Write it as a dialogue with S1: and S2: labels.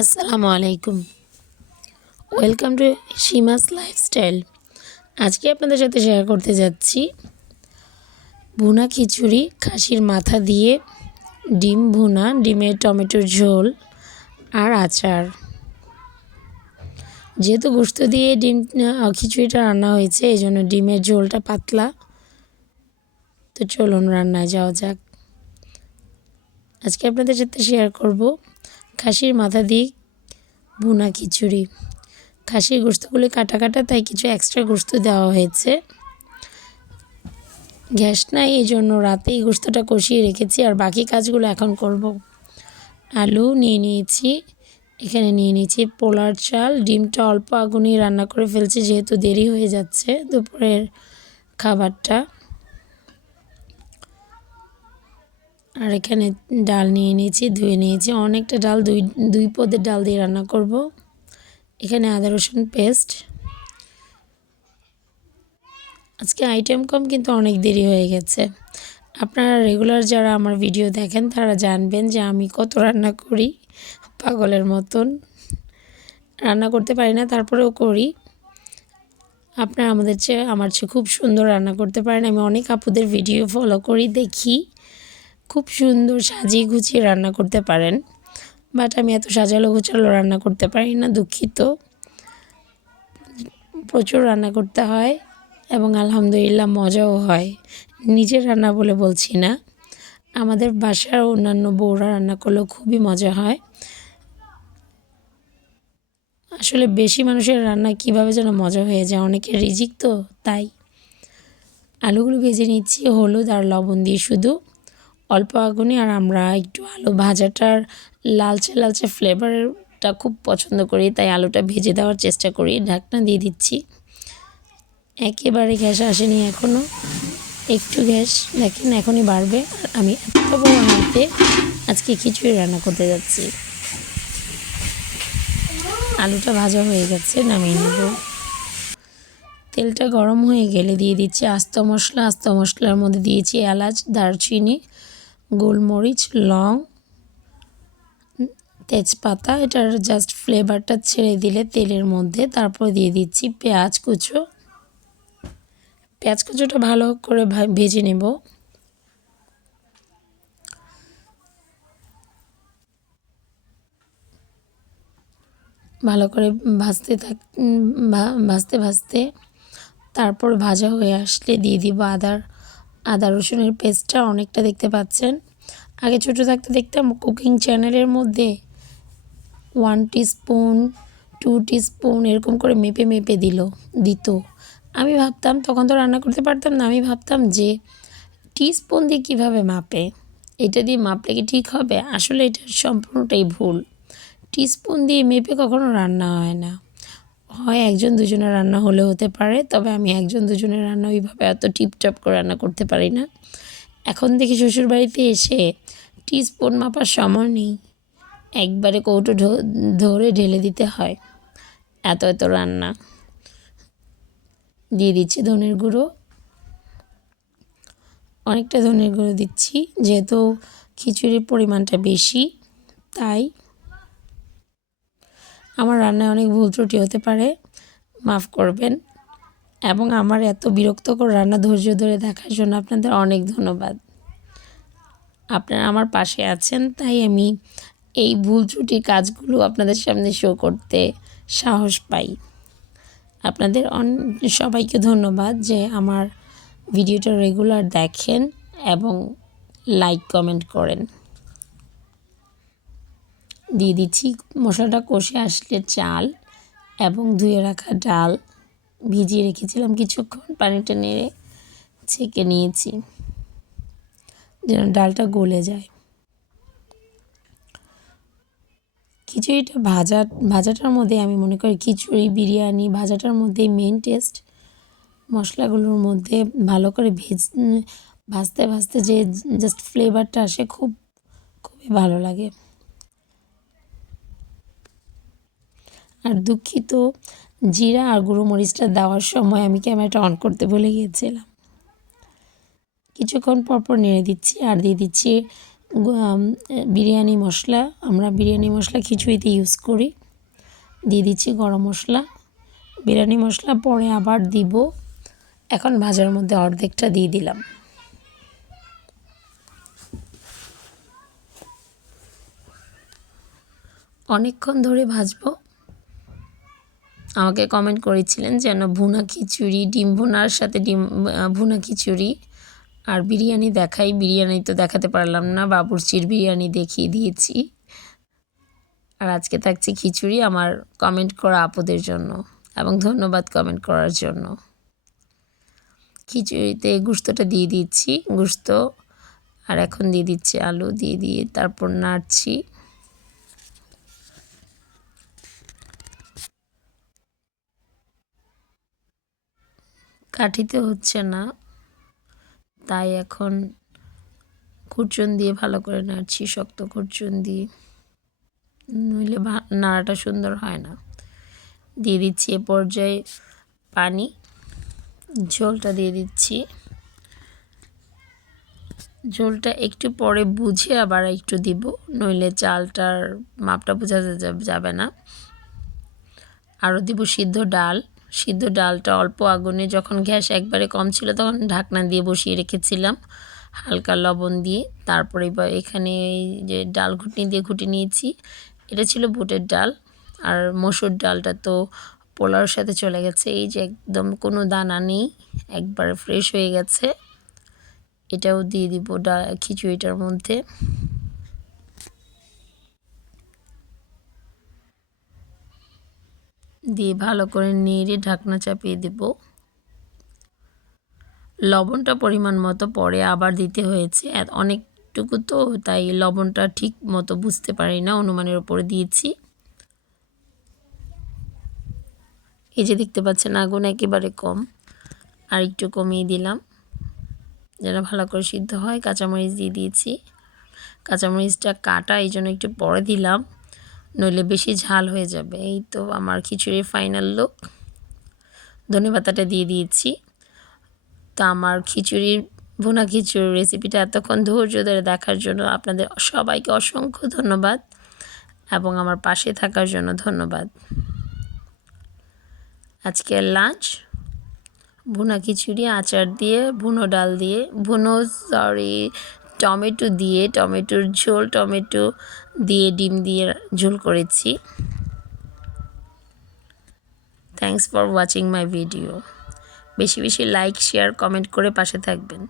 S1: আসসালামু আলাইকুম। Welcome to সীমাস lifestyle আজকে আপনাদের সাথে শেয়ার করতে যাচ্ছি ভুনা খিচুড়ি, খাসির মাথা দিয়ে ডিম ভুনা, ডিমের টমেটোর ঝোল আর আচার। যেহেতু গোস্ত দিয়ে ডিম খিচুড়িটা রান্না হয়েছে, এই জন্য ডিমের ঝোলটা পাতলা। তো চলুন রান্নায় যাওয়া যাক। আজকে আপনাদের সাথে শেয়ার করব খাসির মাথা দিয়ে ভুনা খিচুড়ি। খাসির গোস্তগুলি কাটা কাটা, তাই কিছু এক্সট্রা গোস্ত দেওয়া হয়েছে। গ্যাস নাই এই জন্য রাতেই গোস্তটা কষিয়ে রেখেছি, আর বাকি কাজগুলো এখন করব। আলু নিয়ে নিয়েছি, এখানে নিয়ে নিয়েছি পোলার চাল, ডিমটা অল্প আগুনে রান্না করে ফেলছি, যেহেতু দেরি হয়ে যাচ্ছে দুপুরের খাবারটা। আর এখানে ডাল নিয়ে নিয়েছি, ধুয়ে নিয়েছি। অনেকটা ডাল, দুই দুই পদের ডাল দিয়ে রান্না করব। এখানে আদা, রসুন পেস্ট। আজকে আইটেম কম কিন্তু অনেক দেরি হয়ে গেছে। আপনারা রেগুলার যারা আমার ভিডিও দেখেন, তারা জানবেন যে আমি কত রান্না করি, পাগলের মতন। রান্না করতে পারি না, তারপরেও করি। আপনারা আমাদের চেয়ে, আমার চেয়ে খুব সুন্দর রান্না করতে পারেন। আমি অনেক আপুদের ভিডিও ফলো করি, দেখি। খুব সুন্দর সাজিয়ে গুছিয়ে রান্না করতে পারেন। বাট আমি এত সাজালো গোছালো রান্না করতে পারি না, দুঃখিত। প্রচুর রান্না করতে হয় এবং আলহামদুলিল্লাহ মজাও হয়। নিজের রান্না বলে বলছি না। আমাদের বাসার অন্যান্য বউরা রান্না করলেও খুবই মজা হয়। আসলে বেশি মানুষের রান্না কীভাবে যেন মজা হয়ে যায় অনেকের রিজিক তো, তাই। আলুগুলো ভেজে নিচ্ছি, হলুদ আর লবণ দিয়ে শুধু। অল্প আগুনে আর আমরা একটু আলু ভাজাটার লালচে লালচে ফ্লেভারটা খুব পছন্দ করি, তাই আলুটা ভেজে দেওয়ার চেষ্টা করি। ঢাকনা দিয়ে দিচ্ছি। একেবারে গ্যাস আসেনি এখনও একটু গ্যাস, দেখেন এখনই বাড়বে। আর আমি এত বড় হাতে আজকে খিচুড়ি রান্না করতে যাচ্ছি। আলুটা ভাজা হয়ে গেছে, নামিয়ে নেব। তেলটা গরম হয়ে গেলে দিয়ে দিচ্ছি আস্ত মশলা। আস্ত মশলার মধ্যে দিয়েছি এলাচ, দারচিনি গোলমরিচ, লং, তেজপাতা, এটার জাস্ট ফ্লেভারটা ছেড়ে দিলে তেলের মধ্যে। তারপর দিয়ে দিচ্ছি পেঁয়াজ কুচো। পেঁয়াজ কুচোটা ভালো করে ভেজে নেব। ভালো করে ভাজতে থাক ভাজতে ভাজতে তারপর ভাজা হয়ে আসলে দিয়ে দিব আদার আদা রসুনের পেস্টটা অনেকটা দেখতে পাচ্ছেন। আগে ছোটো থাকতে দেখতাম কুকিং চ্যানেলের মধ্যে ওয়ান স্পুন টু স্পুন এরকম করে মেপে মেপে দিল, দিত। আমি ভাবতাম, তখন তো রান্না করতে পারতাম না, আমি ভাবতাম যে স্পুন দিয়ে কীভাবে মাপে? এটা দিয়ে মাপলে কি ঠিক হবে? আসলে এটা সম্পূর্ণটাই ভুল। স্পুন দিয়ে মেপে কখনো রান্না হয় না। হয়, একজন দুজনের রান্না হলে হতে পারে, তবে আমি একজন দুজনের রান্না ওইভাবে এত টিপটপ করে রান্না করতে পারি না। এখন দেখি শ্বশুরবাড়িতে এসে স্পুন মাপার সময় নেই। একবারে কৌটো ধরে ঢেলে দিতে হয়। এত এত রান্না। দিয়ে দিচ্ছি ধনের গুঁড়ো। অনেকটা ধনের গুঁড়ো দিচ্ছি, যেহেতু খিচুড়ির পরিমাণটা বেশি, তাই আমার রান্নায় অনেক ভুল ত্রুটি হতে পারে, মাফ করবেন। এবং আমার এত বিরক্তকর রান্না ধৈর্য ধরে দেখার জন্য আপনাদের অনেক ধন্যবাদ। আপনারা আমার পাশে আছেন, তাই আমি এই ভুল ত্রুটি কাজগুলো আপনাদের সামনে শো করতে সাহস পাই। আপনাদের অন, সবাইকে ধন্যবাদ যে আমার ভিডিওটা রেগুলার দেখেন এবং লাইক কমেন্ট করেন। দিয়ে দিচ্ছি মশলাটা কষে আসলে চাল এবং ধুয়ে রাখা ডাল। ভিজিয়ে রেখেছিলাম কিছুক্ষণ, পানিটা নেড়ে ছেঁকে নিয়েছি যেন ডালটা গলে যায়। খিচুড়িটা ভাজা, ভাজাটার মধ্যে আমি মনে করি খিচুড়ি, বিরিয়ানি ভাজাটার মধ্যেই মেন টেস্ট মশলাগুলোর মধ্যে ভালো করে ভেজ, ভাজতে ভাজতে যে জাস্ট ফ্লেভারটা আসে খুব, খুবই ভালো লাগে। আর দুঃখিত, জিরা আর গুঁড়ো মরিচটা দেওয়ার সময় আমি ক্যামেরাটা অন করতে ভুলে গিয়েছিলাম। কিছুক্ষণ পরপর নেড়ে দিচ্ছি আর দিয়ে দিচ্ছি বিরিয়ানি মশলা। আমরা বিরিয়ানি মশলা খিচুড়িতে ইউজ করি। দিয়ে দিচ্ছি গরম মশলা। বিরিয়ানি মশলা পরে আবার দিব। এখন ভাজার মধ্যে অর্ধেকটা দিয়ে দিলাম। অনেকক্ষণ ধরে ভাজবো। আমাকে কমেন্ট করেছিলেন যেন ভুনা খিচুড়ি, ডিম ভুনার সাথে ডিম ভুনা খিচুড়ি আর বিরিয়ানি দেখাই। বিরিয়ানি তো দেখাতে পারলাম না, বাবুর্চির বিরিয়ানি দেখিয়ে দিয়েছি। আর আজকে থাকছে খিচুড়ি আমার কমেন্ট করা আপুদের জন্য এবং ধন্যবাদ কমেন্ট করার জন্য। খিচুড়িতে গুস্তটা দিয়ে দিচ্ছি, গুস্ত, আর এখন দিয়ে দিচ্ছি আলু, দিয়ে দিয়ে তারপর নাড়ছি। কাঠিতে হচ্ছে না। তাই এখন খুরচুন দিয়ে ভালো করে নাড়ছি, শক্ত খুরচুন দিয়ে। নইলে নাড়াটা সুন্দর হয় না। দিয়ে দিচ্ছি এ পর্যায়ে পানি। ঝোলটা দিয়ে দিচ্ছি। ঝোলটা একটু পরে বুঝে আবার একটু দিব, নইলে চালটার মাপটা বোঝা যাবে না। আরও দিব সিদ্ধ ডাল। সিদ্ধ ডালটা অল্প আগুনে যখন গ্যাস একবারে কম ছিল তখন ঢাকনা দিয়ে বসিয়ে রেখেছিলাম, হালকা লবণ দিয়ে। তারপরে এখানে এই যে ডাল ঘুটনি দিয়ে ঘুটে নিয়েছি, এটা ছিল বুটের ডাল। আর মসুর ডালটা তো পোলাওর সাথে চলে গেছে, এই যে একদম কোনো দানা নেই, একবারে ফ্রেশ হয়ে গেছে। এটাও দিয়ে দিব ডা, খিচুড়িটার মধ্যে। দিয়ে ভালো করে নেড়ে ঢাকনা চাপিয়ে দেব। লবণটা পরিমাণ মতো পরে আবার দিতে হয়েছে। অনেকটুকু তো, তাই লবণটা ঠিক মতো বুঝতে পারি না, অনুমানের ওপরে দিয়েছি। এই যে দেখতে পাচ্ছেন, আগুন একেবারে কম। আর একটু কমিয়ে দিলাম। যেন ভালো করে সিদ্ধ হয়। কাঁচামরিচ দিয়ে দিয়েছি। কাঁচামরিচটা কাটা, এই জন্য একটু পরে দিলাম। নইলে বেশি ঝাল হয়ে যাবে। এই তো আমার খিচুড়ির ফাইনাল লুক ধনেপাতাটা দিয়ে দিয়েছি। তো আমার খিচুড়ির, ভুনা খিচুড়ির রেসিপিটা এতক্ষণ ধৈর্য ধরে দেখার জন্য আপনাদের সবাইকে অসংখ্য ধন্যবাদ এবং আমার পাশে থাকার জন্য ধন্যবাদ। আজকের লাঞ্চ ভুনা খিচুড়ি, আচার দিয়ে, ভুনো ডাল দিয়ে, ভুনো সরি টমেটো দিয়ে, টমেটোর ঝোল, টমেটো দিয়ে, ডিম দিয়ে ঝোল করেছি। Thanks for watching my video বেশি বেশি লাইক শেয়ার কমেন্ট করে পাশে থাকবেন।